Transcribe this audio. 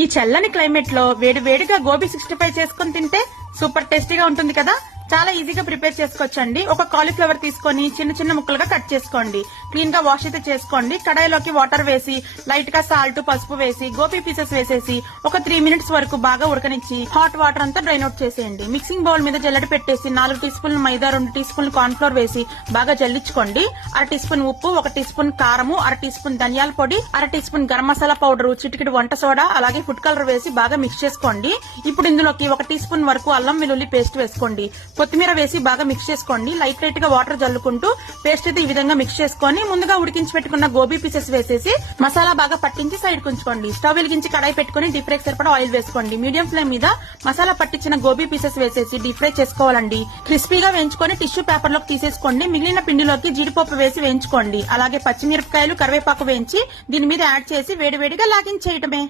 ఈ చల్లని క్లైమేట్ లో వేడి వేడిగా గోబీ 65 చేసుకుని తింటే సూపర్ టేస్టీగా ఉంటుంది కదా. చాలా ఈజీగా ప్రిపేర్ చేసుకోవచ్చండి. ఒక కాలీఫ్లవర్ తీసుకొని చిన్న చిన్న ముక్కలుగా కట్ చేసుకోండి. క్లీన్ గా వాష్ అయితే చేసుకోండి. కడాయిలోకి వాటర్ వేసి లైట్ గా సాల్ట్, పసుపు వేసి గోబీ పీసెస్ వేసేసి ఒక 3 మినిట్స్ వరకు బాగా ఉడకనిచ్చి హాట్ వాటర్ అంతా డ్రైన్ అవుట్ చేసేయండి. మిక్సింగ్ బౌల్ మీద జల్లెడ పెట్టేసి 4 టీ స్పూన్లు మైదా, 2 టీ స్పూన్లు కార్న్ ఫ్లోర్ వేసి బాగా జల్లించుకోండి. 1 టీ స్పూన్ ఉప్పు, 1 టీ స్పూన్ కారము, 1 టీ స్పూన్ ధనియాల పొడి, 1 teaspoon garam masala powder, చిటికెడు వంట సోడా, అలాగే ఫుడ్ కలర్ వేసి బాగా మిక్స్ చేసుకోండి. ఇప్పుడు ఇందులోకి 1 టీ స్పూన్ వరకు అల్లం వెల్లుల్లి పేస్ట్ వేసుకోండి. కొత్తిమీర వేసి బాగా మిక్స్ చేసుకోండి. లైట్ లైట్ గా వాటర్ జల్లుకుంటూ పేస్ట్ అయితే ఈ విధంగా మిక్స్ చేసుకొని ముందుగా ఉడికించి పెట్టుకున్న గోబీ పీసెస్ వేసేసి మసాలా బాగా పట్టించి సైడ్ కుంచుకోండి. స్టవ్ వెలిగించి కడాయి పెట్టుకుని డీప్ ఫ్రై సరిపడా ఆయిల్ వేసుకోండి. మీడియం ఫ్లేమ్ మీద మసాలా పట్టించిన గోబీ పీసెస్ వేసేసి డీప్ ఫ్రై చేసుకోవాలండి. క్రిస్పీగా వేయించుకొని టిష్యూ పేపర్ లోకి తీసేసుకోండి. మిగిలిన పిండిలోకి జీడిపప్పు వేసి వేయించుకోండి. అలాగే పచ్చిమిరపకాయలు, కరివేపాకు వేయించి దీని మీద యాడ్ చేసి వేడివేడిగా లాగించేయటమే.